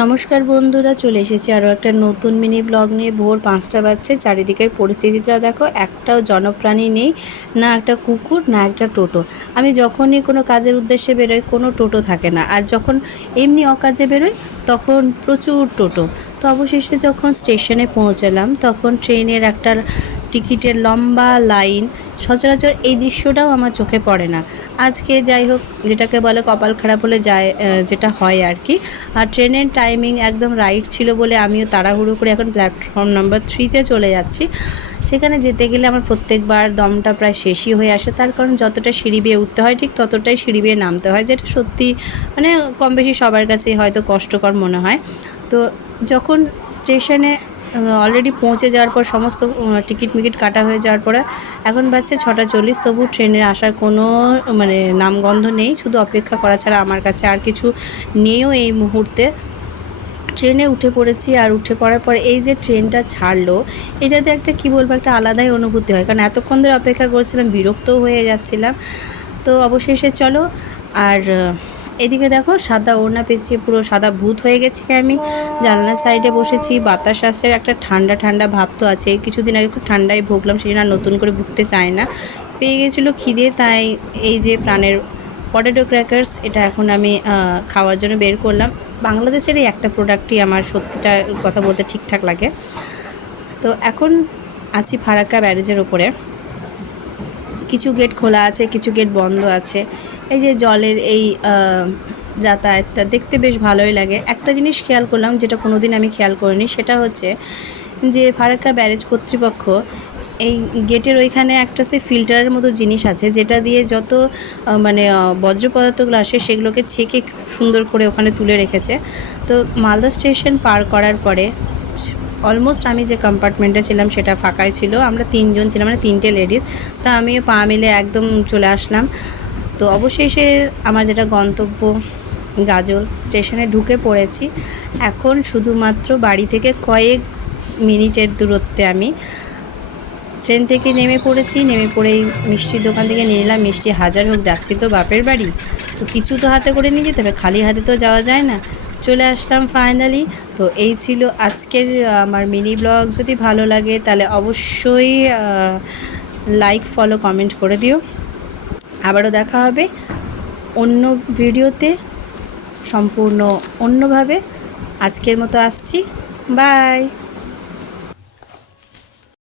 নমস্কার বন্ধুরা, চলে এসেছি আরও একটা নতুন মিনি ব্লগ নিয়ে। ভোর 5টা বাজছে, চারিদিকের পরিস্থিতিটা দেখো, একটাও জনপ্রাণী নেই, না একটা কুকুর না একটা টোটো। আমি যখনই কোনো কাজের উদ্দেশ্যে বেরোই কোনো টোটো থাকে না, আর যখন এমনি অকাজে বেরোই তখন প্রচুর টোটো। তো অবশেষে যখন স্টেশনে পৌঁছালাম তখন ট্রেনের একটা টিকিটের লম্বা লাইন। সচরাচর এই দৃশ্যটাও আমার চোখে পড়ে না। আজকে যাই হোক, যেটাকে বলে কপাল খারাপ হলে যায়, যেটা হয় আর কি। আর ট্রেনের টাইমিং একদম রাইট ছিল বলে আমিও তাড়াহুড়ো করে এখন প্ল্যাটফর্ম নাম্বার 3-তে চলে যাচ্ছি। সেখানে যেতে গেলে আমার প্রত্যেকবার দমটা প্রায় শেষই হয়ে আসে, তার কারণ যতটা সিঁড়ি বেয়ে উঠতে হয় ঠিক ততটাই সিঁড়ি বেয়ে নামতে হয়, যেটা সত্যি মানে কম বেশি সবার কাছেই হয়তো কষ্টকর মনে হয়। তো যখন স্টেশনে অলরেডি পৌঁছে যাওয়ার পর সমস্ত টিকিট মিকিট কাটা হয়ে যাওয়ার পরে এখন বাজছে 6:40, তবু ট্রেনের আসার কোনো মানে নামগন্ধ নেই। শুধু অপেক্ষা করা ছাড়া আমার কাছে আর কিছু নেইও এই মুহূর্তে। ট্রেনে উঠে পড়েছি, আর উঠে পড়ার পর এই যে ট্রেনটা ছাড়লো, এটাতে একটা কী বলবো, একটা আলাদাই অনুভূতি হয়, কারণ এতক্ষণ ধরে অপেক্ষা করছিলাম, বিরক্তও হয়ে যাচ্ছিলাম। তো অবশেষে চলো। আর এদিকে দেখো, সাদা ওড়না পেঁচিয়ে পুরো সাদা ভূত হয়ে গেছি আমি। জানলার সাইডে বসেছি, বাতাস আসছে, একটা ঠান্ডা ঠান্ডা ভাব তো আছে। কিছুদিন আগে খুব ঠান্ডায় ভুগলাম, সেই জন্য নতুন করে ভুগতে চায় না। পেয়ে গেছিলো খিদে, তাই এই যে প্রাণের পটেটো ক্র্যাকার্স, এটা এখন আমি খাওয়ার জন্য বের করলাম। বাংলাদেশের এই একটা প্রোডাক্টই আমার সত্যিটা কথা বলতে ঠিকঠাক লাগে। তো এখন আছি ফারাক্কা ব্যারেজের ওপরে। কিছু গেট খোলা আছে, কিছু গেট বন্ধ আছে। এই যে জলের এই যাতায়াতটা দেখতে বেশ ভালোই লাগে। একটা জিনিস খেয়াল করলাম, যেটা কোনো দিন আমি খেয়াল করিনি, সেটা হচ্ছে যে ফারাক্কা ব্যারেজ কর্তৃপক্ষ এই গেটের ওইখানে একটা সে ফিল্টারের মতো জিনিস আছে, যেটা দিয়ে যত মানে বর্জ্য পদার্থগুলো আসে সেগুলোকে ছেঁকে সুন্দর করে ওখানে তুলে রেখেছে। তো মালদা স্টেশন পার করার পরে অলমোস্ট আমি যে কম্পার্টমেন্টে ছিলাম সেটা ফাঁকাই ছিল। আমরা 3জন ছিলাম, মানে 3টে লেডিস। তো আমিও পা মিলে একদম চলে আসলাম। তো অবশেষে আমার যেটা গন্তব্য গাজল স্টেশনে ঢুকে পড়েছি। এখন শুধুমাত্র বাড়ি থেকে কয়েক মিনিটের দূরত্বে আমি ট্রেন থেকে নেমে পড়েছি। নেমে পড়েই মিষ্টির দোকান থেকে নিয়ে নিলাম মিষ্টি। হাজার হোক যাচ্ছি তো বাপের বাড়ি, তো কিছু তো হাতে করে নিয়ে যেতে হবে, খালি হাতে তো যাওয়া যায় না। চলে আসলাম ফাইনালি। তো এই ছিল আজকের আমার মিনি ব্লগ। যদি ভালো লাগে তাহলে অবশ্যই লাইক, ফলো, কমেন্ট করে দিও। আবারও দেখা হবে অন্য ভিডিওতে, সম্পূর্ণ অন্যভাবে। আজকের মতো আসছি, বাই।